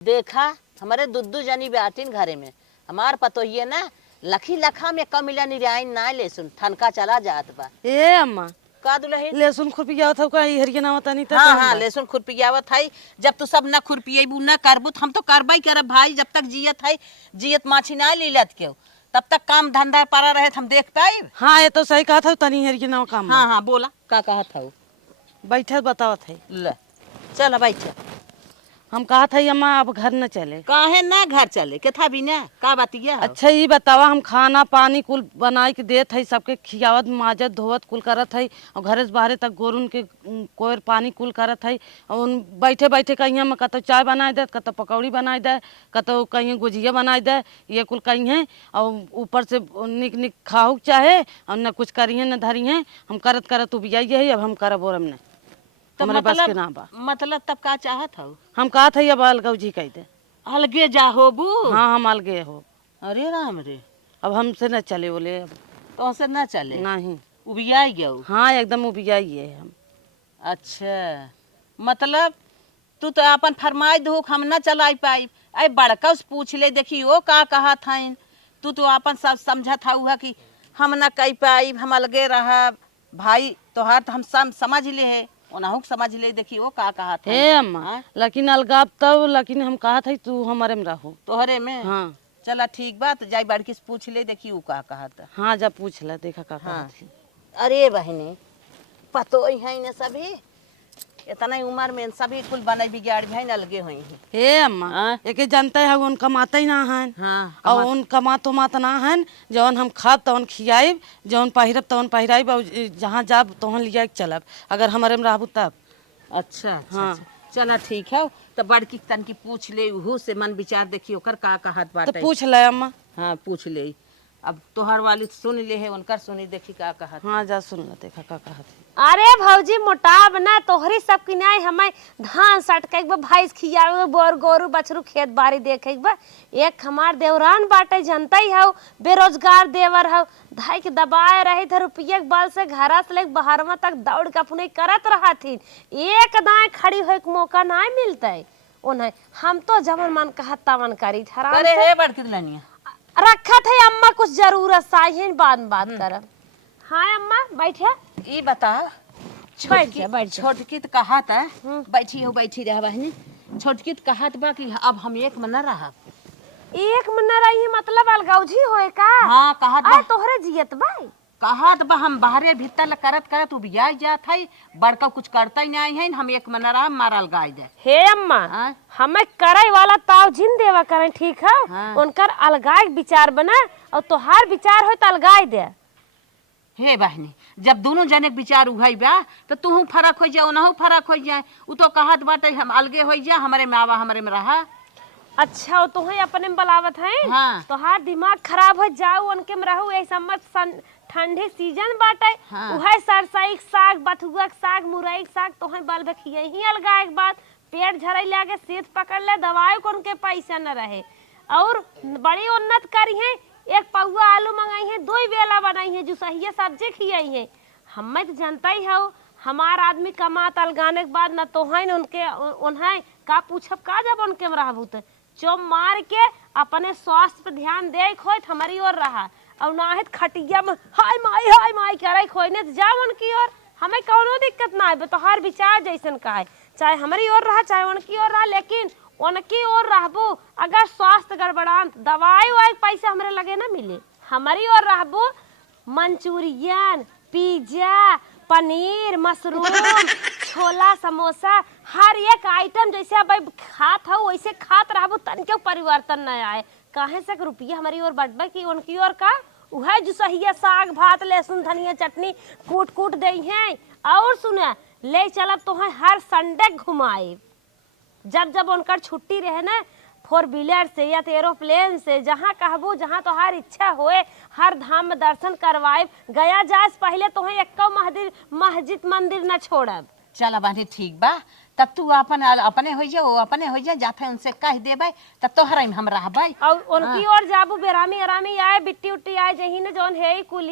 देखा हमारे दुद्दू जनी बैठीन घरे में हमार पतोहिए ना लखी लखा में कम मिला निराइन ना लेसुन ठनका चला जात बा। ए अम्मा का दुलही लहसुन खुरपिया था का हरिया ना तनी त हाँ हाँ लहसुन खुरपियावत है। जब तू सब ना खुरपियबू ना करबू हम तो करबा ही करब भाई। जब तक जियत है जियत माछी ना लीलत क्यों तब तक काम धंधा पड़ा रहे हम देख पाए। हाँ ये तो सही कहा था तनी हरिया ना काम हाँ हाँ बोला का कहा था बैठे बतावत है। ले चल बैठ। हम कहा था अम्मा अब घर न चले। काहे ना घर चले के था भी ना का बातिया। अच्छा ये बतावा हम खाना पानी कुल बनाई के देत है सबके खियावत माजत धोवत कुल करत है और घरे से बाहरे तक गोरुन के कोयर पानी कुल करत है और उन बैठे बैठे कहीं में कतो चाय बनाए दे कतो पकौड़ी बनाए दे कतो कहीं गुजिया बनाए दे ये कुल कहीं है और ऊपर से निक निक खाऊ चाहे और न कुछ करिए न धरिए हम करत करत उबियाई है अब हम करब और हमने हमारे बस के ना बा। मतलब तब का चाहत हो हम कहा था अब अलगऊ जी कह दे अलगे जा होबू। हाँ हम अलगे हो। अरे राम रे अब हमसे न चले बोले अब तो से ना चले नहीं उबिया गयो। हाँ एकदम उबियाई है हम। अच्छा मतलब तू तो अपन फरमाई दो हम ना चलाई पाई। अरे बड़का उस पूछ ले देखी वो का कहा था तू तो अपन सब समझा था हुआ कि हम ना कही पाई हम अलगे रहा भाई तोहार तो हम समझ ले है उन्हों समझ ले देखी वो का कहा था। हे अम्मा लेकिन अलगाव तब लेकिन हम कहा था तू हमारे में रहो तोहरे में। हाँ चला ठीक बात जाई बड़की से पूछ ले देखी वो का कहा था। हाँ जब पूछ ले देखा का हाँ। थी। अरे बहनी पतो है न सभी इतना उम्र में सभी कुल बने बिगाड़ भी अलगे हुई हैं। हे अम्मा एक जानते है उन कमाते ही ना है। हाँ और उन कमात उमात ना है जौन हम खाब तवन खियाब जौन पहिरब तवन पहिराब और जहाँ जाब तवन लिया चलब अगर हमारे में रहबू तब। अच्छा अच्छा, हाँ। अच्छा चला ठीक है तो बड़की तन की पूछ ले उहू से मन विचार देखी ओकर का कहत तो बाटे। पूछ ले अम्मा। हाँ पूछ ले अब तोहर वाली सुन ले है उनकर सुनी देखी का कहत। हाँ जा सुन ले देखा का कहा थी। अरे भौजी मोटाब ना तोहरी सब की नहीं हमें धान सटके भैंस खियावे बोर गोरू बछरू खेत बाड़ी देखे एक हमार देवरान बाटे जनता ही हो बेरोजगार देवर हो धाई के दबाए रहे थे रुपये के बल से घर से लेके बाहरवा तक दौड़ के अपने करत रहा थी एक दाएं खड़ी हो मौका ना मिलते उन्हें हम तो जवन मन कहा तवन करी अरे हे बड़की लनिया रखा थे अम्मा कुछ जरूरत साही बात करब। हाँ अम्मा बैठे ई बता छोटकी तो कहा था बैठी रह बहनी छोटकी तो कहा बा कि अब हम एक में न रहा एक महीना रही मतलब अलगौजी होए का। हाँ कहा आ तोहरे जियत भाई कहा बा हम बाहरे भीतर करत करत उबिया जात है बड़का कुछ करता ही नहीं है हम एक में न रहा मारल गाय दे। हे अम्मा हाँ? हमें करे वाला ताव जिन देवा करें ठीक है। हाँ। उनकर अलगाय विचार बना और तोहार विचार हो तो अलगाय दे। हे बहनी जब दोनों जने के विचार उगाई बा तो तू फर्क हो जाए उनहु फर्क हो जाए उ तो कहत बाटे हम अलगे हो जा हमारे में आवा हमारे में रहा। अच्छा तुम्हें अपने में बलावत है। हाँ। तोहार दिमाग खराब हो जाओ उनके में रहू ऐसा मत ठंडे सीजन बाटे। हाँ। उहे सरसई के साग बथुआ के साग मुरई के साग तोहे बल बखिए ही अलगाए के बाद पेट झड़े लागे सीध पकड़ ले दवाई को उनके पैसा न रहे और बड़ी उन्नत करी है एक पौआ आलू मंगाई है 2 बेला बनाई है जो सही सब्जी खियाई है। हमें तो जानता ही हो हमार आदमी कमात अलगाने के बाद न तो है न उनके उन्हें का पूछब का जब उनके में रहबू तो चो मार के अपने स्वास्थ्य पर ध्यान दे खोत हमारी ओर रहा और ना है खटिया में हाय माई करे खोने तो जाओ उनकी ओर हमें कोनो दिक्कत ना है। तो हर विचार जैसन का है चाहे हमारी ओर रहा चाहे उनकी ओर रहा लेकिन उनकी ओर रहबू अगर स्वास्थ्य गड़बड़ान दवाई वाई पैसे हमारे लगे ना मिले हमारी ओर रहबू मंचूरियन पिज्जा पनीर मशरूम छोला समोसा हर एक आइटम जैसे अब खात हो वैसे खात रहबू तन के परिवर्तन न आए काहे से रुपया हमारी ओर बढ़बे की उनकी ओर का वह जो सही साग भात लहसुन धनिया चटनी कूट कूट दे हैं और सुने ले चलब तो हर संडे घुमाए जब उनकर छुट्टी रहे ना 4 व्हीलर से या तो एरोप्लेन से जहाँ कहबू जहाँ तो हर इच्छा होए हर धाम में दर्शन करवाए गया जाए पहले तो एक मस्जिद मंदिर न छोड़ब। चल बहनी ठीक बा तब तू अपने हो जा वो अपने हो जा जाते उनसे कह देबे तब तो हर हम रहबे और उनकी ओर जाबू बेरामी आरामी आए बिट्टी उट्टी आए जही ने जौन है कुल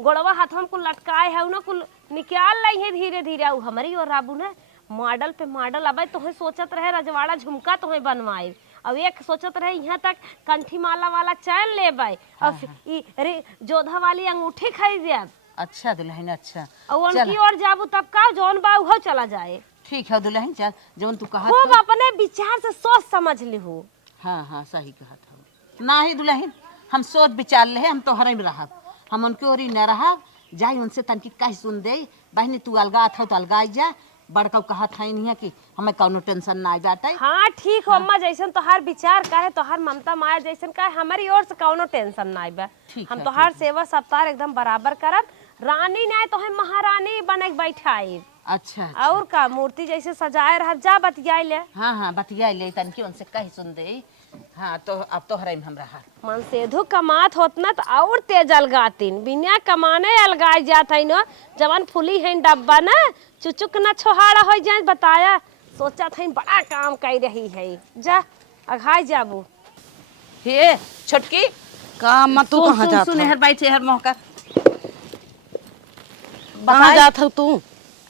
गोड़वा हाथों कुल लटकाए है उन कुल निकाल ली है धीरे धीरे हमारी ओर राबू ने मॉडल पे मॉडल अब तोहे सोचत रहे रजवाड़ा झुमका तोहे बनवाए, अब एक सोचत रहे यहाँ तक कंठी माला वाला चैन लेबै, और रे जोधा वाली अंगूठी खरीद। अच्छा दुल्हन अच्छा, और उनकी ओर जाबू तब का जौन बा उहो चला जाए। ठीक है दुल्हन चल, जौन तू कहा खूब अपने विचार से सोच समझ लिहू। हाँ हाँ सही कहा था। ना ही दुल्हन हम सोच विचार ले, हम तो हरे में रहब, हम उनके ओरी न रहब। जाई उनसे तनकी कह सुन दे, बहनी तू अलगा था तो अलगाई जा, बड़का कहा था नहीं है कि हमें कौनो टेंशन ना बाटे। हाँ ठीक हो अम्मा, जैसन तोहार विचार का है, तोहार ममता माया जैसन का है, हमारी ओर से कौनो टेंशन ना बा। हम तोहार सेवा सप्ताह एकदम बराबर करब। रानी ना तो है महारानी बने बैठाई। अच्छा और का मूर्ति जैसे सजाए रह जा बतियाई ले। हाँ हाँ बतियाई ले तनकी उनसे कह सुन दे। हाँ तो अब तो हरे में हम रहा मन सेधु कमात होतना तो और तेज अलगातीन, बिना कमाने अलगाई जात है न। जवन फुली है डब्बा ना चुचुक न छोहाड़ा हो जाए बताया, सोचा था बड़ा काम कर रही है। जा अघाई जाबू। हे छोटकी का मत तू कहाँ जात सुन हर बैठे हर मौका कहाँ जात हो तू?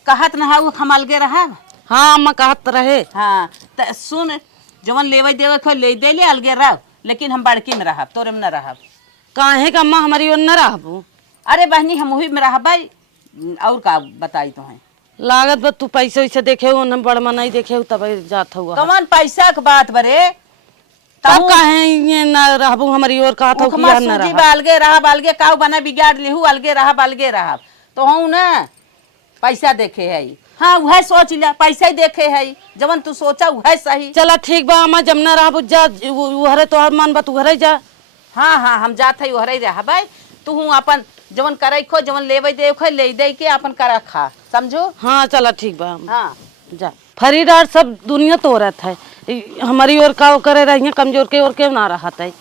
कहत ना हा हम अलगे रहा। हाँ अम्मा कहत रहे। हाँ त सुन जवन लेवे देवे खो ले दे ले अलगे रह, लेकिन हम बड़की में रहब, तोरे में न रहब। काहे का अम्मा हमारी ओर न रहबू? अरे बहनी हम वही में रहब भाई, और का बताई तो है लागत बा तू पैसे वैसे देखे हो न बड़ मनाई देखे हो तब जात हुआ। कौन पैसा के बात बरे, तब काहे ये न रहबू हमारी ओर कहत हो कि यार न सूजी रह। अलगे रहब, अलगे काऊ बना बिगाड़ लेहू, अलगे रहब तो हूँ ना पैसा देखे है। हाँ वह सोच लिया, पैसा ही देखे है, जवन तू सोचा वह सही। चला ठीक बा अम्मा, जब न रहबू जा उहरे तोहर मन बा तू घरे जा। हाँ हाँ हम जात है उहरे रह भाई, तू हूँ अपन जवन करे खो जवन लेवे दे खो ले दे के अपन करा खा, समझो। हाँ चला ठीक बा हाँ जा। फरीदार सब दुनिया तो रहत है, हमारी ओर का करे रही कमजोर के ओर के ना रहत है।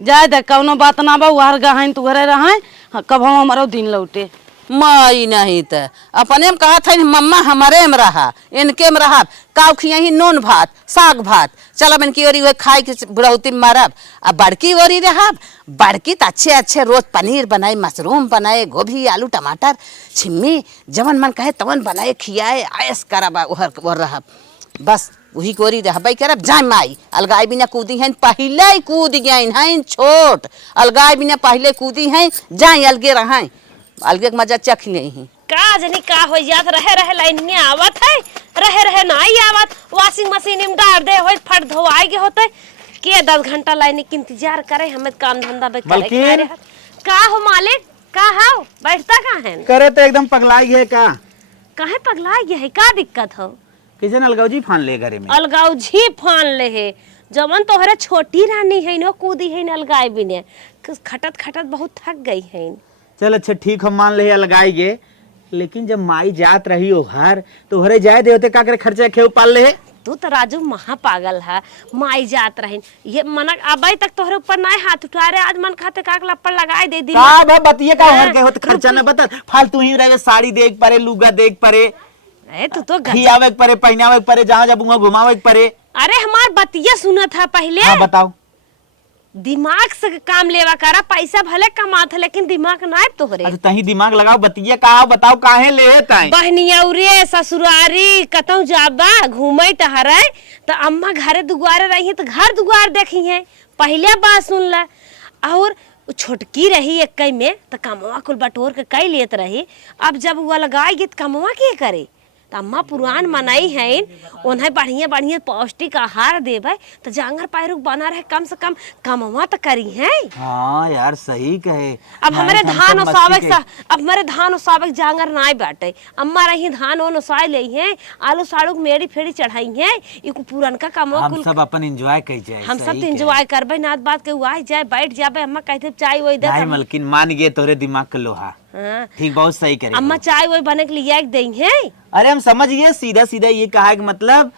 जाए दे कौनो बात ना बा, उहर गहाइन तू घरे रहा कब हम हमारो दिन लौटे। माई नहीं त अपने में कहा था मम्मा हमारे में रहा, इनके में रहा काउ खियाही नून भात साग भात, चल अब इनकी ओरी खाई के बुढ़ौती मारब। अब बड़की ओरी रहब, बड़की तो अच्छे अच्छे रोज पनीर बनाए, मशरूम बनाए, गोभी आलू टमाटर छिम्मी जवन मन कहे तवन बनाए खियाए आयस करब और रहब। बस वही कोरी रहबई करब। जाए माई अलगाई बिना कूदी हैं, पहले ही कूद गई हैं छोट, अलगाई बिना पहले कूदी हैं, जाए अलगे रहें, अलगे के मजा चख ले ही। का जनी का हो जात रहे रहे लाइन में आवत है, रहे रहे नहीं आवत, वॉशिंग मशीन में डाल दे हो फट धोआई के होते के 10 घंटा लाइन के इंतजार करे, हमें काम धंधा बे करे। का हो मालिक का हो बैठता कहाँ है? करे तो एकदम पगलाई है का? काहे पगला गया है, का दिक्कत हो? किजन अलगावजी फान ले घरे में। अलगावजी फान ले है, जवन तोहरे छोटी रानी है न कूदी है न अलगाए बिने, खटत खटत बहुत थक गई है। चल अच्छा ठीक हम मान ले अलगाई गे, लेकिन जब माई जात रही हो घर तो हरे जाए दे होते का करे खर्चा खेव पाल ले। तू तो राजू महा पागल है, माई जात रही ये मनक अबई तक तोहरे ऊपर ना हाथ उठा रहे, आज मन खाते का लप्पड़ लगाए दे दी का बा बतिए का हर के होत खर्चा न बता, फालतू ही रहे साड़ी देख परे, लुगा देख परे, ए तू तो खियावे परे, पहनावे परे, जहां जब वहां घुमावे परे। अरे हमार बतिया सुना था पहले। हाँ बताओ। दिमाग से काम लेवा करा, पैसा भले कमात है लेकिन दिमाग ना तोहरे। अच्छा तही दिमाग लगाओ, बतिए का बताओ काहे ले ताई? बहनिया उरे ससुरारी कतौ जाबा घूमे टहरे तो अम्मा घरे दुआरे रही तो घर दुआर देखी है, पहले बात सुन ला। और छोटकी रही एक में तो कमवा कुल बटोर के कई लेत रही, अब जब वो लगाई गई तो कमवा के करे, तो अम्मा पुरान मनाई है उन्हें बढ़िया बढ़िया पौष्टिक आहार देवे तो जांगर पैरुक बना रहे, कम से कम कमवा तो करी है। हाँ यार सही कहे। अब हमारे धान उसावे जांगर नाई बाटे, अम्मा रही धान ओन उसाए ले हैं, आलू साड़ू मेरी फेरी चढ़ाई है, इको पुरान का कमवा हम सब अपन एंजॉय कर जाए। हम सब एंजॉय करबे, नात बात के आ जाए बैठ जाबे, अम्मा कहते चाय वही दे नहीं मलकिन मान गए तोरे दिमाग का लोहा। हाँ। ठीक बहुत सही करे। अम्मा चाय वही बने के लिए दें है। अरे हम समझ गए, सीधा सीधा ये कहा कि मतलब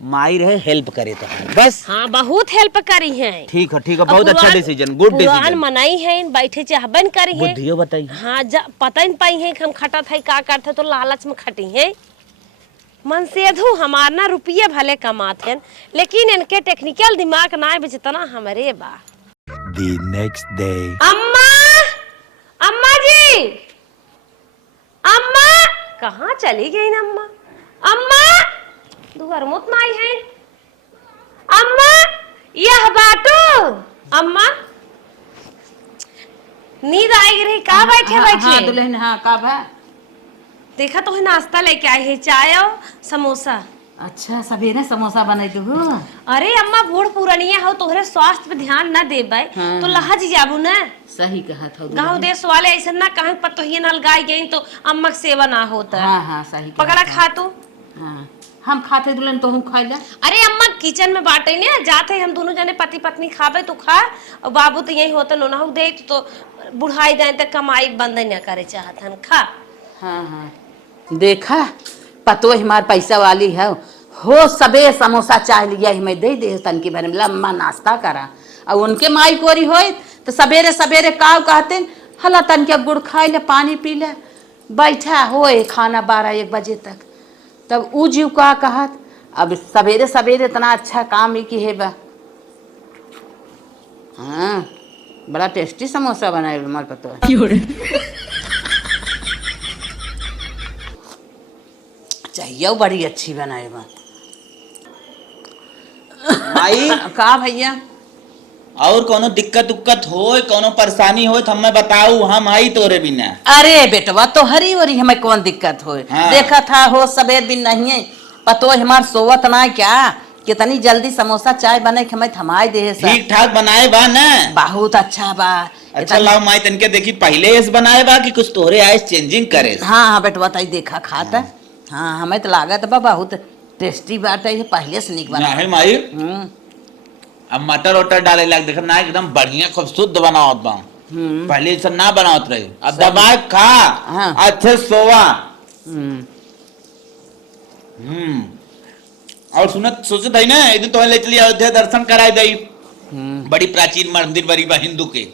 माई रहे हेल्प करे तो बस। हाँ बहुत हेल्प करी है। ठीक है बहुत अच्छा डिसीजन, गुड डिसीजन। मनाई है बैठे चाहबन करी है। बुद्धियो बताई। हाँ पता नहीं पाई है कि हम खटा था का करते तो लालच में खटी है। मन सेधु हमार ना रुपये भले कमाते हैं लेकिन इनके टेक्निकल दिमाग ना जितना हमारे बा। The next day. अम्मा अम्मा जी, अम्मा कहाँ चली गई ना अम्मा? अम्मा दुआर मुत माई है अम्मा यह बाटो अम्मा नींद आई रही का बैठे हाँ, बैठे हाँ दुल्हन हाँ का बा देखा तो नाश्ता लेके आई है चाय और समोसा। अच्छा सवेरे समोसा बनाई तू अरे अम्मा बूढ़ पुरानिया हो तोहरे स्वास्थ्य पे ध्यान न दे बाई तो लहज जाबू न। सही कहा था गाँव देश वाले ऐसा ना कहीं पतोहिए न लगाई गई तो अम्मा के सेवा ना होता। हाँ हाँ सही कहा पकड़ा था। खा तू। हाँ हम खाते दुल्हन तो हम खाइला। अरे अम्मा किचन में बांटे ने जाते हम दोनों जने पति पत्नी खाबे तू खा और बाबू तो यही होता नोना दे तो बुढ़ाई जाए तक कमाई बंद न करे चाहत हन खा। हाँ हाँ देखा पतो हमार पैसा वाली है हो सबे समोसा चाय लिया ही मैं दे दे तन की भर में लम्मा नाश्ता करा और उनके माई कोरी होए तो सवेरे सवेरे काव कहते हला तन के गुड़ खाई ले पानी पी ले बैठा होए खाना 12-1 बजे तक तब ऊ जीव का कहत अब सवेरे सवेरे इतना अच्छा काम ही की है बा। हाँ बड़ा टेस्टी समोसा बनाए हमारे पतो चाहिए बड़ी अच्छी बनाए बा। माई का भैया और कोनो दिक्कत उक्कत होए कोनो परेशानी होए तो हमें बताऊ हम आई तोरे बिना। अरे बेटवा तो हरी ओरी हमें कौन दिक्कत हो हाँ। देखा था हो सवेर दिन नहीं है पतो हमार सोवत ना क्या कितनी जल्दी समोसा चाय बने के हमें थमाई दे ठीक ठाक बनाए बा ना। बहुत अच्छा बा अच्छा लाओ माई तनके देखी पहले ऐसे बनाए बा कि कुछ तोरे आए चेंजिंग करे। हाँ हाँ बेटवा ताई देखा खाता हाँ हमें तो लागत बा बहुत टेस्टी बात है पहले से निक बना नहीं माई अब मटर वटर डाले लाग देख ना एकदम बढ़िया खूब शुद्ध बनावत बा। पहले सब ना बनावत रहे अब दबाए खा हाँ। अच्छे सोवा। और सुनत सोचत है ना एक दिन तो ले चली अयोध्या दर्शन कराए दई बड़ी प्राचीन मंदिर बड़ी बा हिंदू के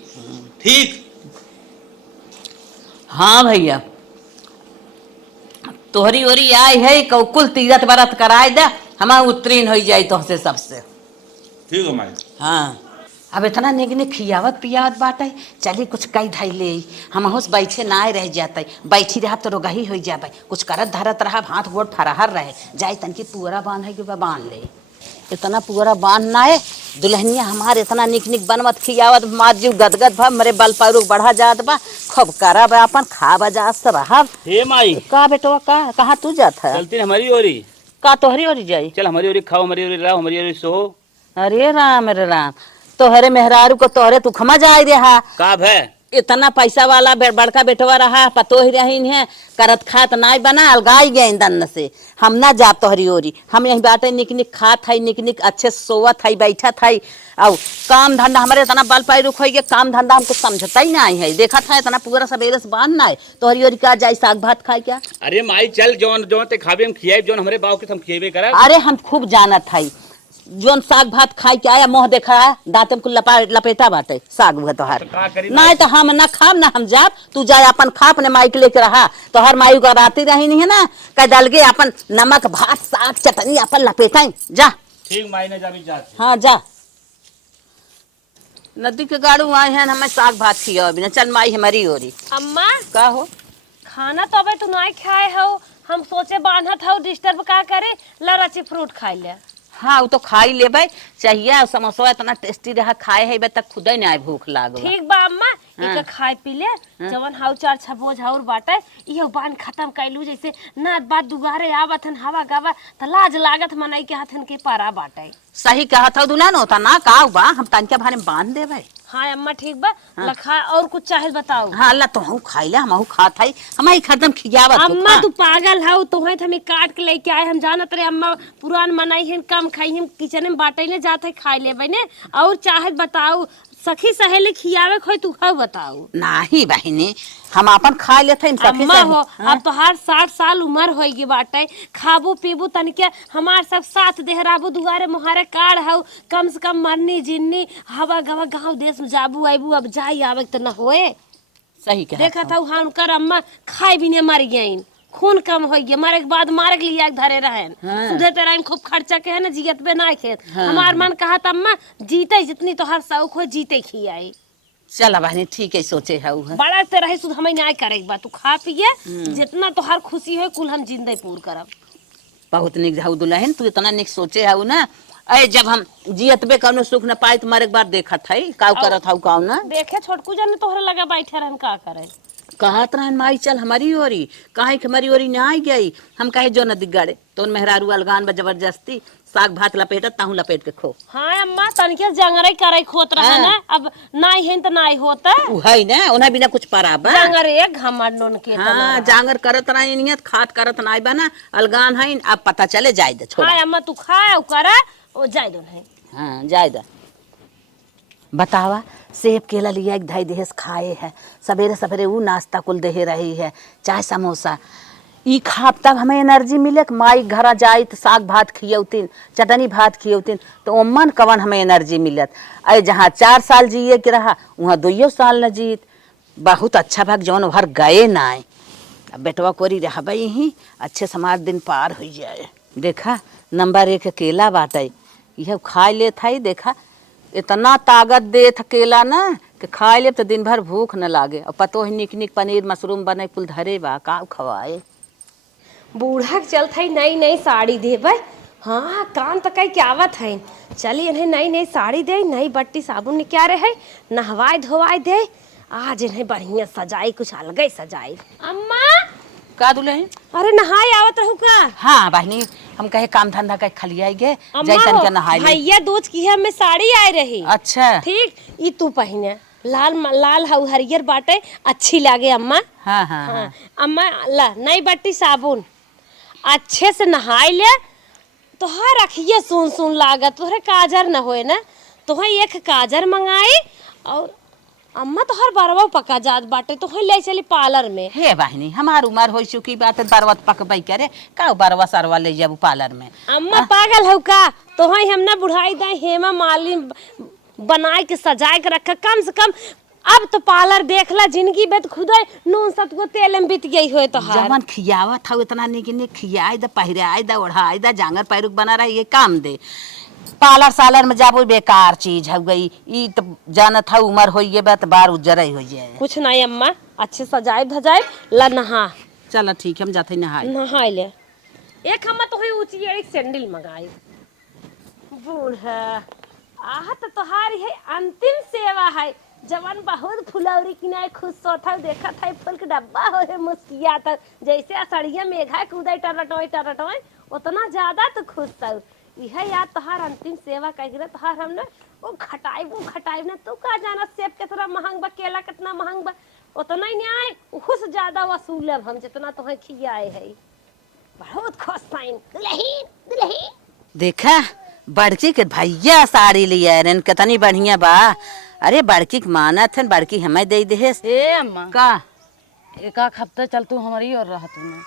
ठीक। हाँ भैया तोहरी ओरी आई है कुल तीरथ व्रत कराए दे हमारा उत्तीर्ण हो जाए तो से सबसे ठीक है माई। हाँ अब इतना निक निक खियावत पियावत बाटे चली कुछ कई धाई ले हम होश बैठे ना रह जाते बैठी रहा तो रोगही हो जाए कुछ करत धरत रहा हाथ गोड़ फराहर रहे जाए तनकी पुअरा बांध है कि बांध ले इतना पुअरा बांध ना है दुल्हनिया हमारे इतना निक निक बनवत खियावत माजू गदगद भा मेरे बल पैरू बढ़ा जात बा खूब करा बा अपन खा बजा से रहा। हे माई का बेटवा का कहाँ तू जात है चलती हमारी ओरी का तोहरी ओरी जाई चल हमारी ओरी खाओ हमारी ओरी रहो हमारी ओरी सो। अरे राम रे राम तोहरे मेहरारू को तोहरे तू खमा जाए रहा का भै इतना पैसा वाला बड़का बेटवा रहा पतो ही रही है करत खात नाई बना अलगाई गए दन्न से हम ना जा तोहरी ओरी हम यही बाटे निक निक खात है निक निक अच्छे सोवत है बैठा था और काम धंधा हमारे इतना बल पाई रुख हो काम धंधा हमको समझता ही नहीं है देखा था इतना पूरा सवेरे से बांधना है तोहरी ओरी का जाए साग भात खाए क्या। अरे माई चल जौन जौन ते खाबे हम खियाए जौन हमारे बाव के हम खिएबे करा। अरे हम खूब जानत है जोन साग भात खाई के आया मोह देखा है दांत में लपेटा बाटे साग भात तोहार तो का करी नहीं तो हम ना खाम ना हम जाब तू जाए अपन खा अपने माई के लेके रहा तो हर माई को राती रही नहीं है ना कह डाल के अपन नमक भात साग चटनी अपन लपेटा जा। ठीक माई ने जाबी जात हाँ जा नदी के गाड़ू आए हैं हमें साग भात खिया बिना चल माई हमारी ओरी अम्मा का हो खाना तो अबे तू नहीं खाए हो हम सोचे बांधत हो डिस्टर्ब का करे लराची फ्रूट खाई ले। हाँ वो तो खाई ले भाई चाहिए समोसा इतना टेस्टी रहा खाए है तक खुद ही नहीं भूख लाग ठीक बा अम्मा इका खाए पी ले जवन हाउ चार छबोज हाउर बाटे इहो बान खत्म कैलू जैसे नात बात दुगारे आवत हन हवा गावा त लाज लागत मनई के हाथन के पारा बाटे। सही कहा था दुल्हन होता ना का बा हम तनके भारे में बांध दे भाई। हाँ अम्मा ठीक बा लखा और कुछ चाहे बताओ। हाँ अल्लाह तो हम खाइला हम खात है हमारी खत्म खियावत अम्मा तू पागल हाउ तोहे हमें काट के लेके आए हम जानत रे अम्मा पुरान मनाई है कम खाई हम किचन में बाटे ने जाते खाई लेबे ने और चाहे बताओ सखी सहेली खियावे खोई तू खाओ बताओ। नहीं बहनी हम अपन खा लेते हैं सखी अम्मा हो अब तो हर 60 साल उम्र होगी बाटे खाबू पीबू तनिके हमार सब साथ देहराबू दुआरे मुहारे काढ़ हऊ कम से कम मरनी जिन्नी हवा गवा गाँव देश में जाबू आबू अब जाई आवे तो न होए। सही कहा देखा था वहाँ उनकर अम्मा खाए भी नहीं मर गई खून कम हो गया मारे के बाद मारे के लिए धरे रहे सुधे तेरा खूब खर्चा के है ना जियत पे ना खेत हमार मन कहा था अम्मा जीते जितनी तो हर शौक हो जीते खियाई। चला बहनी ठीक है सोचे है बड़ा तेरा ही सुध हमें ना करे बा तू खा पिए जितना तो हर खुशी हो कुल हम जिंदे पूर करब। बहुत निक हऊ दुल्हन, तू इतना निक सोचे हऊ ना। अरे जब हम जियतबे कौनो सुख न पाई तुम्हारे एक बार देखत हई काऊ करत हऊ काऊ ना। देखे छोटकू जाने तोहरा लगा बैठे रहन का करे। कहत रहन माई चल हमारी ओरी, काहे कि हमारी ओरी ना आई गई। हम कहे जो न दिगाड़े तो मेहरारू अलगान बा जबरदस्ती साग भात लपेटत ताहू लपेट के खो। हाँ अम्मा तनके जंगरे करे खोत रहा ना, अब नाई है तो नाई होता उ है ना उन्हें बिना कुछ पराबा। जंगरे घमंड उनके। हाँ जांगर करत रही नियत खात करत नाई बना अलगान है। अब पता चले जाए दे छोड़। हाँ अम्मा तू खाए करा ओ जाय दो है। हाँ जाए दे। बतावा सेब केला लिया एक धाई देहस खाए है, सवेरे सवेरे वो नाश्ता कुल दे रही है, चाय समोसा ई खाब तब हमें एनर्जी मिले। माई घरा जाई तो साग भात खियौतीन, चटनी भात खियौतीन तो ओमन कवन हमें एनर्जी मिलत। अरे जहाँ 4 साल जिए के रहा वहाँ 2 साल न जीत। बहुत अच्छा भाग जौन भर गए ना आए। अब बेटवा कोरी रह ही अच्छे समाज दिन पार हो जाए। देखा नंबर 1 केला बाटे, यह खा ले था। देखा इतना ताकत दे था केला ना कि खा ले तो दिन भर भूख न लागे। और पतो ही निक निक पनीर मशरूम बने कुल धरे बा का खवाए। बूढ़ा के चलत है नई नई साड़ी देवे। हाँ कान तो कई क्या आवत है। चली इन्हें नई नई साड़ी दे, नई बट्टी साबुन निकारे है, नहवाए धोवाए दे। आज इन्हें बढ़िया सजाई, कुछ अलग ही सजाई। अम्मा का दुल्हन? अरे नहाए आवत रहू का? हाँ बहनी हम कहे काम धंधा का खलियाई गे जैतन के नहाई ले। भैया दूज की है में साड़ी आए रही। अच्छा ठीक ई तू पहने लाल लाल हऊ हरियर बाटे अच्छी लागे अम्मा। हाँ हाँ हाँ। अम्मा ला नई बट्टी साबुन अच्छे से नहाई ले। तोहर रखिए सुन सुन लागत तोहरे काजर न होए ना, तोहे एक काजर मंगाई। और अम्मा तोहर बरवा पका जात बाटे, तोहे ले चली पार्लर में। हे बहनी हमार उम्र हो चुकी बात बरवत पकबई करे का बरवा सरवा ले जाबू पार्लर में। अम्मा पागल हो का? तोहे हम ना बुढ़ाई दे हेमा मालिनी बनाए के सजाए के रखा। कम से कम अब तो पार्लर देख ला जिंदगी बेत खुदे नून सतगो तेल में बीत गई होए तो जवन खियावत था इतना निक निक खियाई द पहिराई द ओढ़ाई द जांगर पैरुक बना रही ये काम दे। पार्लर सालर में जाबो बेकार चीज हो गई। ई तो जानत था उम्र हो ये बात बार उज्जर ही हो जाए। कुछ नहीं अम्मा अच्छे सजाए धजाए ला नहा। चल ठीक हम जाते नहाए। नहाए ले। एक अम्मा तो ऊंची एक सैंडल मंगाई। बूढ़ा आह तो तोहारी है अंतिम सेवा है। जवान बहुत फुलौरी किनाए खुश सोता देखा था फूल के डब्बा हो है मुस्किया था जैसे असड़िया मेघा कूदाई टरटोय उतना ज्यादा तो खुश था। यह याद तोहार अंतिम सेवा कह तोहार हम ना वो खटाई ना तू का जाना सेब कितना महंग बा, केला कितना महंग बा, उतना ही नहीं आए उससे ज्यादा वसूल हम जितना तुम्हें खियाए है। बहुत खुश थाइन दुल्हन। देखा बड़की के भैया साड़ी लिया रन कितनी बढ़िया बा। अरे बड़की के मानत है बड़की हमें दे दे। ए अम्मा का एक हफ्ते चल तू हमारी और रहा तू ना।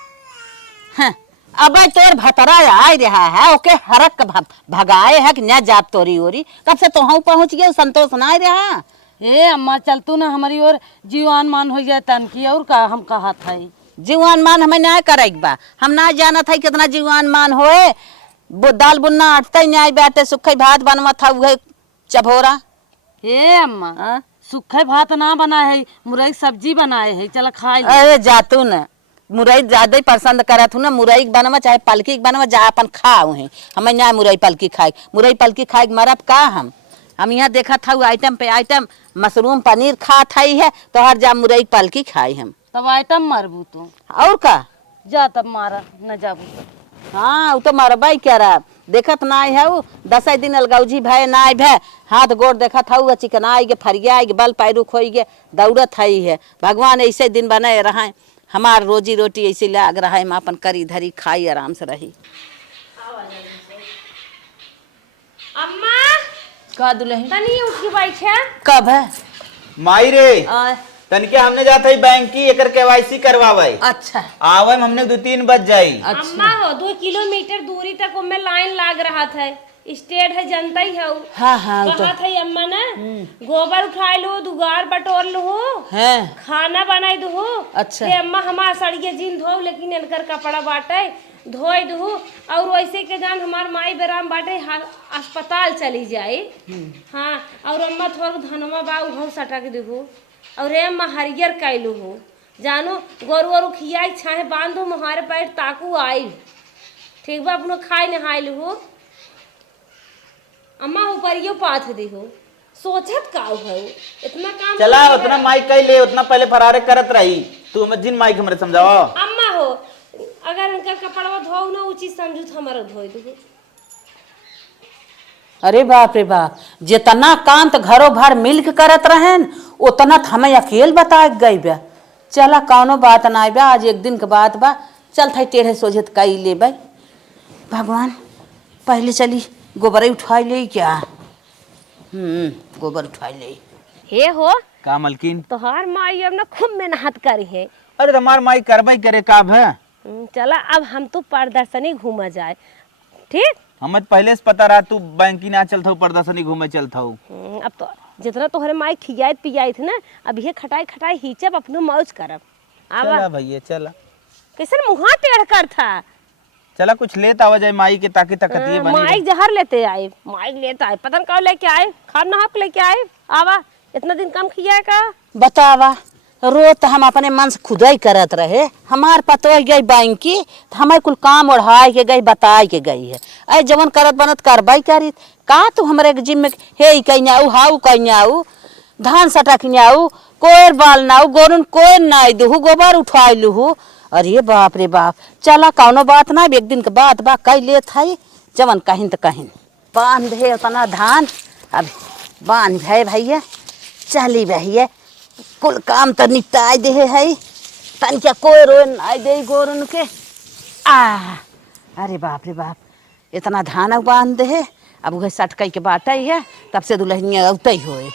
हाँ, अब तोर भतरा आ रहा है ओके हरक भगाए है कि न जाप तोरी ओरी कब से तो हम पहुंच गए संतोष ना रहा। ए अम्मा चल तू ना हमारी और जीवान मान हो जाए तन की और का हम कहा था जीवान मान हमें ना करे बा। हम ना जाना था कितना जीवान मान होए। वो दाल बुन्ना आटते न्याय बैठे सुखे भात बनवा था वह चभोरा। ए अम्मा सूखे भात ना बना है मुरई सब्जी बनाए है चल खाए। अरे जातू न मुरई ज्यादा ही पसंद करत हूँ ना। मुरई बनवा चाहे पलकी बनवा जा अपन खाओ है। हमें ना मुरई पलकी खाए। मुरई पलकी खाए मरब का हम यहाँ देखा था आइटम पे आइटम मशरूम पनीर खा थाई है तो हर जा मुरई पलकी खाई हम। तब आइटम मरबू तू और का जा तब मारा न जाबू तो। हाँ वो तो मरबाई क्या रहा देखत ना है वो 10 दिन अलगौजी भय ना भय हाथ गोड़ देखा था वो चिकना आई गे फरिया आई गे बल पैरू खोई गे दौड़त आई है। भगवान ऐसे दिन बनाए रहा है हमार रोजी रोटी ऐसे लाग रहा है। हम अपन करी धरी खाई आराम से रही। अम्मा का दुल्हन तनी उठ के बैठे। कब है माई रे तनके हमने जाते बैंक की एकर केवाईसी करवावे। अच्छा आवे हमने 2-3 बज जाई। अम्मा हो 2 किलोमीटर दूरी तक में लाइन लाग रहा था। स्टेट है जनता ही है। हाँ हाँ कहा था अम्मा ना गोबर उठा लो दुगार बटोर लो है खाना बनाई दो। अच्छा अम्मा हमार सड़िए जिन धो लेकिन इनकर कपड़ा बाटे धोई दू। और वैसे के जान हमार माई बेराम बाटे अस्पताल चली जाए। हाँ और अम्मा थोड़ा धनवा बा उहो सटक दू। और अम्मा हरियर कैलू हो जानो गोरु वरु खियाई छाहे बांधो मुहारे पैर ताकू आई ठीक बा अपनो खाए नहाय लू अम्मा ऊपरियो पाथ दी हो सोचत का हो इतना काम चला उतना माइक कई ले उतना पहले फरारे करत रही तू हमें जिन माइक हमरे समझाओ। अम्मा हो अगर उनका कपड़वा धोऊ ना उचित समझू तो हमारा धोई दू। अरे बाप रे बाप, जितना काम तो घरों भर मिल के करत रहेन उतना तो हमें अकेले बता गई बा। चला कौनो बात ना बा, आज एक दिन के बात बा, चल था टेढ़े सोझे कई ले भाई। भगवान पहले चली गोबर उठा ले क्या। गोबर उठा ले। हे हो का मलकिन तोहार माई अब ना खूब मेहनत करी है। अरे हमार माई करबई करे का है। चला अब हम तो प्रदर्शनी घूमा जाए ठीक। हमें पहले से पता रहा तू बैंकी ना चलता प्रदर्शनी घूमे चलता। अब तो जितना तोहरे माई खियाई पियाई थे ना अब ये खटाई खटाई हिचब अपनो मौज करब। चला भैया चला कैसे मुहा टेढ़ कर था। चला कुछ लेता आवा जाए माई के ताकि तकतिये बनी माई जहर लेते आए माई लेता आए पता कब लेके आए खाना हाफ लेके आए आवा इतना दिन कम खिया का बतावा। रोज तो हम अपने मन से खुद ही करत रहे, हमार पतो गई बैंकी तो हमारे कुल काम ओढ़ाई के गई बताई के गई है। अरे जवन करत बनत करबाई करी का तू हमारे जिम्मे हे कहीं हाउ कहीं धान सटा किनाऊ कोयर बाल नाऊ गोरुन कोयर नाई दूँ गोबर उठवाई लूँ। अरे बाप रे बाप, चला कौनो बात ना एक दिन के बात बा कई ले थाई जवन कहीं तो कहीं बांध दे उतना धान अब बांध है भैया चली भैया कुल काम तो निपटाई दे है तन क्या कोई रोए नाई दे गोरुन के अरे बाप रे बाप इतना धान बांध दे है अब वह सटकई के बाटा ही है तब से दुल्हनिया उतई होए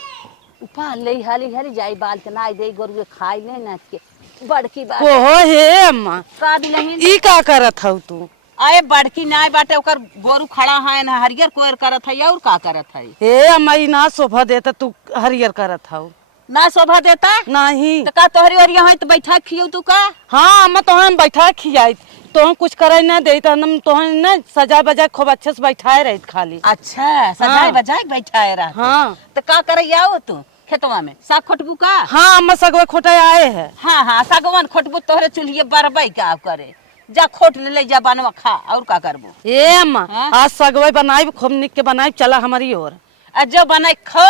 उपाल ले हाली हाली जाई बाल के नाई दे गोरु के खाई ले ना के बड़की बात ओहो हे अम्मा का दुल्हन ई का करत हौ तू। आए बड़की नाई बाटे ओकर गोरु खड़ा है ना हरियर कोयर करत है और का करत है। हे अम्मा ई ना शोभा देता तू हरियर करत हौ। ना शोभा देता नहीं तो का तोहरी ओरिया है तो बैठा खियो तू का। हाँ अम्मा तोहन बैठा खियाई तो कुछ करे ना दे हम तोहन ना सजा बजा खूब अच्छे से बैठाए रही खाली। अच्छा सजाए हाँ। बजाए बैठाए रहा हाँ तो का करे आओ तू खेतवा में साग खोटबू का। हाँ अम्मा सगवे खोटे आए है। हाँ हाँ सागवान खोटबू तोहरे चूल्हे बरबई का करे जा खोट ले जा बनवा खा और का करबू। ए अम्मा हाँ? आज सगवे बनाई खूब निक के बनाई चला हमारी ओर। जो बनाई खो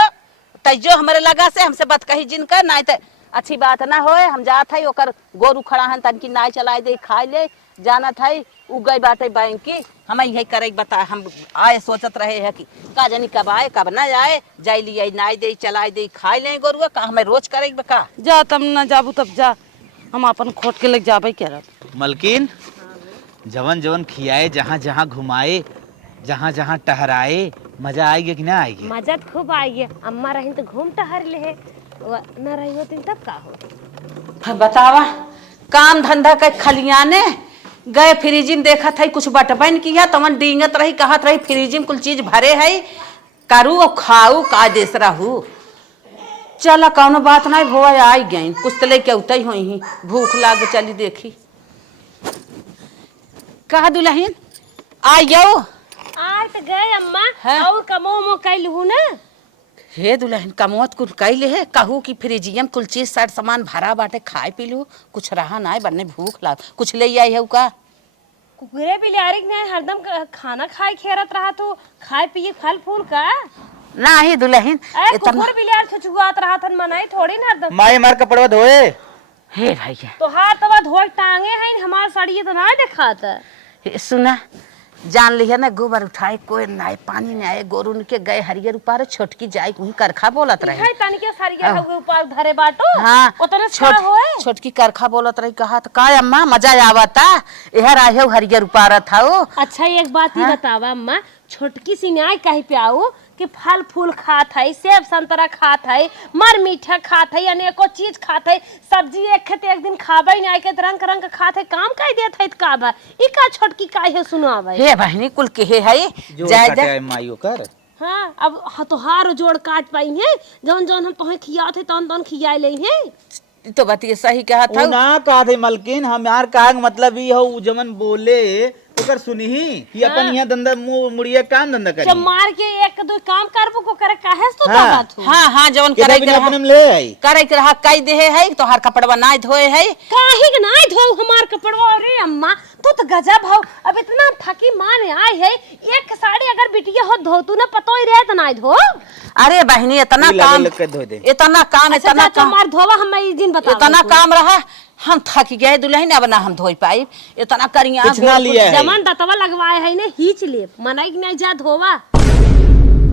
तो जो हमारे लगा से हमसे बात कही जिनका ना तो अच्छी बात ना होए हम जात है ओकर गोरू खड़ा है तन की नाई चलाए दे खाई ले जाना था उ गई बाटे बैंक की हम यही करे बता हम आए सोचत रहे है कि का जानी कब आए कब ना आए जाई लिए नाई दे चलाए दे खाई ले गोरुआ का हमें रोज करे का। जा तब ना जाबू तब जा हम अपन खोट के लग जाबे के मलकिन जवन जवन खियाए जहाँ जहाँ घुमाए जहाँ जहाँ टहराए मजा आएगी कि ना आएगी। मजा तो खूब आई अम्मा रही तो घूम टहर ले न रही होती तब का हो। बतावा काम धंधा के खलियाने गए फ्रिजिम देखा था कुछ बटबन किया तमन डींगत रही कहत रही फ्रिजिम कुल चीज भरे है करू और खाऊ का देस रहू। चला कौनो बात नहीं भो आई गई कुछ तो लेके उतई हुई भूख लाग चली देखी कहा दुल्हन आई जाओ आय तो गए अम्मा हाँ? और कमो मो कैलू ना। हे दुल्हन कमौत कुल कैले है कहू कि फ्रिजियम कुल चीज साठ सामान भरा बाटे खाए पी लू कुछ रहा ना बनने भूख लाग कुछ ले आई है का। कुकुरे बिलारिक ने हरदम खाना खाए खेरत रहा तू खाए पिए फल फूल का ना ही दुल्हन कुकुर बिलार छुछुआत रहा था मनाई थोड़ी ना हरदम। माई हमार कपड़वा धोए हे भैया तो हाथ तवा धोए टांगे हैं हमार साड़ी तो ना दिखाता। सुना जान लिया ना गोबर उठाए कोई नाए पानी में आए गोरू के गए हरियर ऊपर छोटकी जाए वही करखा बोलत रहे। तनी के साड़िया हुए ऊपर धरे बाटो हाँ उतने छोड़ होए छोटकी करखा बोलत रही कहा तो का अम्मा मजा आवता एहर आए हरियर ऊपर था। अच्छा एक बात ही बतावा अम्मा छोटकी सी न्याय कहीं पे आओ कि फल फूल खात है सेब संतरा खात है मर मीठा खात है अनेको चीज खात है सब्जी एक खेत एक दिन खाबे नहीं के रंग रंग का खात है काम कह देत है का बा ई का छोटकी काहे सुनावे हे बहनी कुल के है जाय जा माइयो कर। हाँ अब हतोहार जोड़ काट पाई है जौन जौन हम तोहे खियात है तौन तौन खियाए ले है तो बतिए सही कहा था ना कहा थे मलकिन हम यार कहा मतलब ये हो जमन बोले ओकर सुनी कि अपन यहाँ धंधा मुड़िया काम धंधा करी जब मार के एक दो काम करबो को करे काहे तो हाँ। बात हो। हाँ हाँ जवन करे करे अपने में ले आई करे के रहा कई दे है तो हर कपड़वा ना धोए है काहे के ना धो हमार कपड़वा अरे अम्मा तू तो गजब हो। अब इतना थकी मान आई है, एक साड़ी अगर बिटिया हो धो तू ना पतो ही रहे तो ना धो। अरे बहनी इतना काम इतना काम मार धोवा हम ई दिन बता इतना काम रहा, हम थक गए दुल्हन, अब ना हम धोई पाई इतना करिया। कुछ ना लिया है। जमन दतवा लगवाए है ने हीच ले मनाई कि नहीं जा धोवा।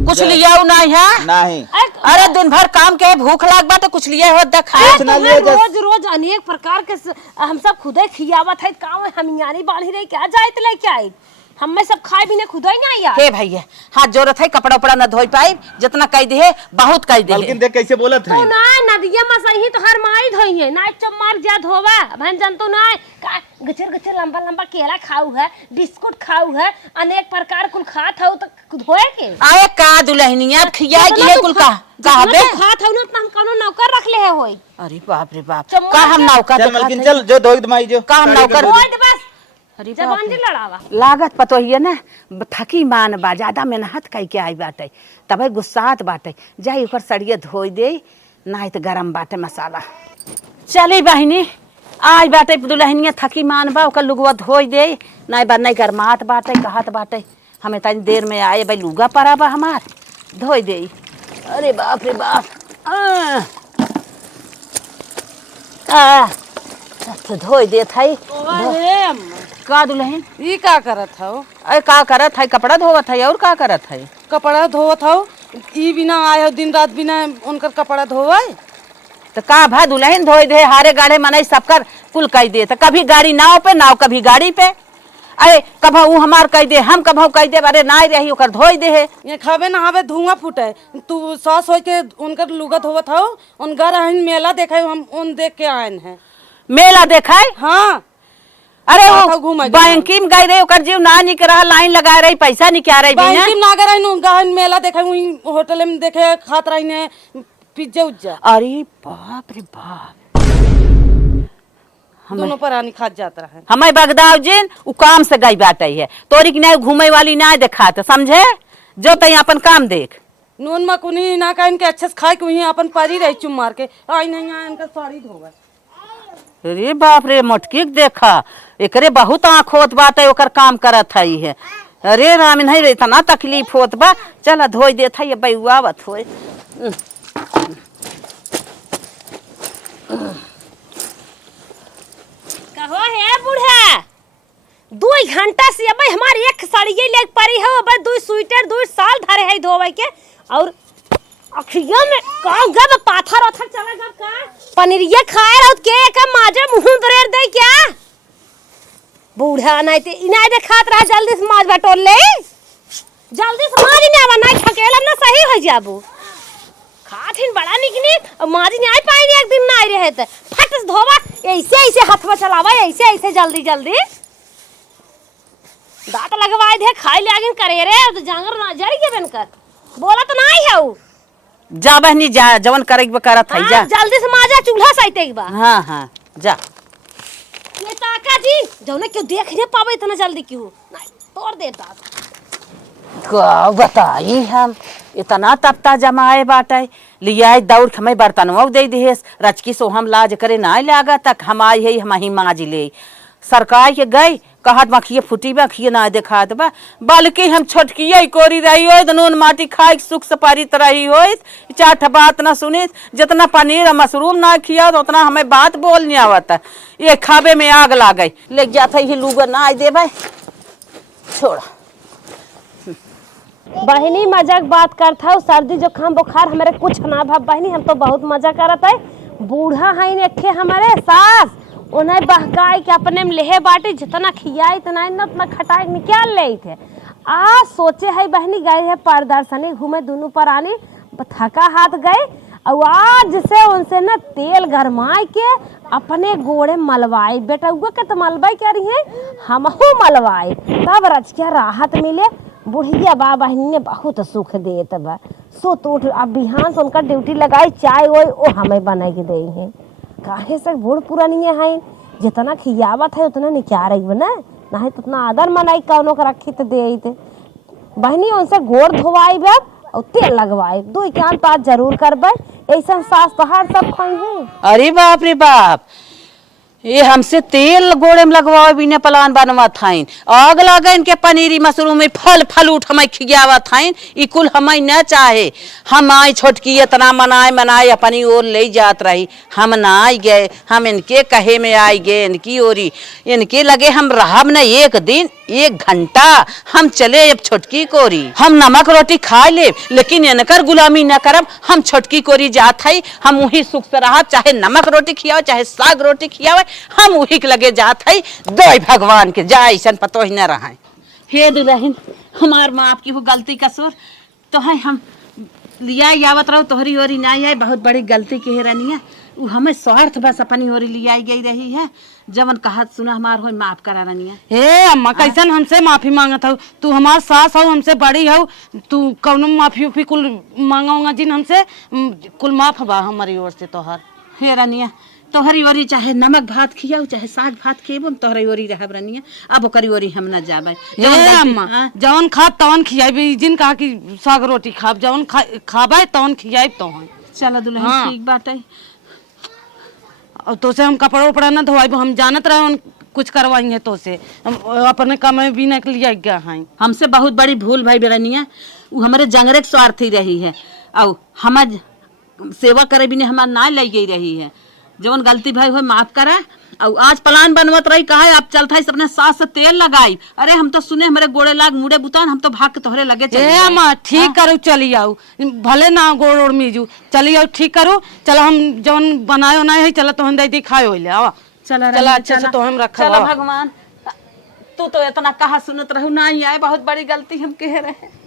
कुछ लिया नहीं है नहीं। अरे दिन भर काम के भूख लाग बा तो कुछ लिया हो देखा। रोज रोज अनेक प्रकार के हम सब खुदे खियावत है, काम हम यानी बांधी रही क्या जाए तो लेके आई हमें सब खाए भी ने खुदा ही नहीं यार। हे भैया हाथ जोरत है, कपड़ा उपड़ा न धोई पाई, जितना कह दे है बहुत कह दे। लेकिन देख कैसे बोलत है। तू ना नदिया में सही तो हर माई धोई है ना, चमार जा धोवा भन जन तू ना गचर गचर लंबा लंबा केला खाऊ है, बिस्कुट खाऊ है, अनेक प्रकार कुल खात हो तो धोए के आए का दुल्हनिया खिया गिले कुल का कहबे खात हो ना हम कोनो नौकर रख ले है होई। अरे बाप रे बाप का हम नौकर चल मलकिन चल जो धोई माई जो का हम नौकर होई बस जबान जी लड़ावा लागत पतो हिय ना थकी मान बा, ज्यादा मेहनत कई के आई बाटे तबे गुस्सात बाटे, जाई ओकर सड़िए धोई दे नहीं तो गरम बाटे मसाला। चली बहिनी आई बाटे दुल्हनिया थकी मान बा, ओकर लुगवा धोई दे नहीं बा नहीं गरमात बाटे कहत बाटे हमें तनी देर में आए भाई लुगा परा बा हमार धोई दे। अरे बाप रे बाप तो धोई दे थाई का दुल्हन ई का करत हो? अरे का करत है कपड़ा धोवत है और का करत है? कपड़ा धोवत हो, ई बिना आए हो दिन रात बिना उनकर कपड़ा धोवे तो का भा दुल्हन धोई दे, हारे गाड़े मनाई सबकर कुल कह दे, तो कभी गाड़ी नाव पे नाव कभी गाड़ी पे। अरे कभा वो हमार कह दे हम कभा कह दे, अरे ना रही ओकर धोई दे है। ये खावे नहावे धुआं फूटे, तू सास हो के उनकर लुगा धोवत हो, उनकर रहन मेला देखाई हम उन देख के आयन है। मेला देखाई? हाँ अरे वो बैंकी में गई रही ओकर जीव ना निक रहा, लाइन लगा रही पैसा निकाल रही बिना बैंकी में ना गए रही गहन मेला देखे वही होटल में देखे खात रही ने पिज्जा उज्जा। अरे बाप रे बाप दोनों परानी खात जाता रहे। हमें बगदाव जिन उ काम से गई बाटे है, तोरी की नहीं घूमे वाली ना देखात समझे, जो तई अपन काम देख। नून मकुनी ना कहन के अच्छे से खाए के वही अपन परी रही चुम मार के आई नहीं आए इनका साड़ी धोवे। अरे बाप रे मोटकी देखा एकरे बहुत आँख होत बाटे ओकर काम करत है। अरे राम नहीं रे इतना तकलीफ होत बा, चल धोई देत है बैवावत होए। कहो है बूढ़ा 2 घंटा से अब हमार एक साड़ी ले परी हो, अब 2 स्वेटर 2 साल धरे है धोवे के, और अखिया में का गब पाथर ओथर चला गब का पनीरिया खाए रहत के का माजे मुंह दरेर दे क्या बूढ़ा नहीं ते इना दे खात रहा, जल्दी से माज बटोर ले, जल्दी से माज ने आवा नहीं ठकेला ना सही हो जाबू खाथिन बड़ा निकनी और माज ने आई पाई एक दिन ना आई रहे त फट से धोवा ऐसे ऐसे हाथ में चलावा ऐसे ऐसे जल्दी जल्दी दांत लगवाए दे खाई ले आगिन करे रे तो जांगर ना जरी के बनकर बोला तो नहीं है ऊ जा बहनी जा जवन करे करत है जा जल्दी से माजा चूल्हा साइते एक बार। हाँ हाँ जा। ये ताका जी जौने क्यों देख नहीं पावे इतना जल्दी क्यों नहीं तोड़ देता का बताई हम इतना तपता जमाए बाटे लिया दौड़ हमें बर्तनवा दे दिहेस रचकी सो हम लाज करे ना लागा तक हम आई है हम ही माज ले सरकार के गई कहत मखिए फुटी बा खिए ना देखात बा, बल्कि हम छोटकिए कोरी रही हो नून माटी खाए सुख सपारित रही हो, चाठ बात ना सुनी, जितना पनीर और मशरूम ना खिया उतना हमें बात बोलने आवता, ये खाबे में आग ला गई ले जाता ही लूगा ना आई दे भाई छोड़ा। बहनी मजाक बात करता है, सर्दी जुकाम बुखार हमारे कुछ ना भाव बहनी, हम तो बहुत मजा करत है। बूढ़ा है ने हमारे सास उन्हें बहकाए के अपने में लेहे बाटे, जितना खियाई इतना न उतना खटाई निकाल ले थे। आज सोचे है बहनी गए है प्रदर्शनी घूमे दोनों परानी थका हाथ गए, और आज से उनसे न तेल गरमाए के अपने गोड़े मलवाए, बेटा उगा के तो मलवाई क्या रही है हमहू मलवाए, तब रच के राहत मिले। बुढ़िया बा बहनी ने बहुत सुख देत बा, सो तो अब बिहान से उनका ड्यूटी लगाई, चाय वो हमें बना के दे है, काहे से बूढ़ पुरानी है जितना खियावत है उतना निचार बना नहीं तो उतना आदर मनाई कौनो के रखी तो दे थे बहनी, उनसे गोड़ धोवाई और तेल लगवाए 2 काम तो आज जरूर करबे, ऐसा सास तो हर सब खाई है। अरे बाप रे बाप ये हमसे तेल गोड़े में लगवावे बिना प्लान बनवा थाइन आग लगा इनके पनीरी मशरूम में फल फलूट हमें खियावा थाइन ई कुल हमें न चाहे। हम आई छोटकी इतना मनाए अपनी ओर ले जात रही, हम ना आई गए, हम इनके कहे में आई गए, इनकी ओरी इनके लगे हम रहब न एक दिन 1 घंटा हम चले अब छोटकी कोरी। हम नमक रोटी खा ले लेकिन इनकर गुलामी न करब। हम छोटकी कोरी जात हई, हम वही सुख से रहब, चाहे नमक रोटी खियाओ चाहे साग रोटी खियावे, हम वही के लगे जात हई। दो भगवान के जा ऐसा पतो ही न रहा। हे दुल्हन हमार माँ की वो गलती कसूर तो है, हम लिया आवत रहो तोहरी ओरी ना आई, बहुत बड़ी गलती के रनिया। वो हमें स्वार्थ बस अपनी ओरी लिया गई रही है, जवन कहत सुना हमार हो माफ करा रनिया। हे अम्मा कैसन हमसे माफी मांगत हो? तू हमार सास हो, हमसे बड़ी हो, तू कौनो माफी उफी कुल मांगा जिन हमसे कुल माफ बा हमारी ओर से तोहर। हे रनिया तोहरी ओरी चाहे नमक भात खियाओ चाहे साग भात खेबो तोहरी ओरी रहब रनिया। अब ओकरी ओरी हम न जाबे। हे अम्मा जवन खाब तवन खियाबी, जिन कहा कि साग रोटी खाब जवन खाबे तवन खियाब तवन। चलो दुल्हन हाँ। ठीक बात है। और तो से हम कपड़ा उपड़ा न धोवाई, हम जानत रहे कुछ करवाई है तो से अपने कमाई भी न लिया गया है। हमसे बहुत बड़ी भूल भाई बेरनिया, वो हमारे जंगरे के स्वार्थी रही है और हम सेवा करे भी हमार ना ले गई रही है। जवन गलती भाई हो माफ करा। और आज प्लान बनवत रही कहा अब चलता है अपने सास से तेल लगाई। अरे हम तो सुने हमारे गोड़े लाग मुड़े बुतान, हम तो भाग के तोहरे लगे चले ए अम्मा ठीक करो, चली आओ, भले ना गोड़ ओड़ मीजू, चली आओ ठीक करो। चलो हम जवन बनाए उनाए है चलो तो हम दे खाए हो ले आवा। चला चला अच्छे से तो हम रखा। चलो भगवान तू तो इतना कहा सुनत रहू ना ही आए, बहुत बड़ी गलती हम कह रहे हैं।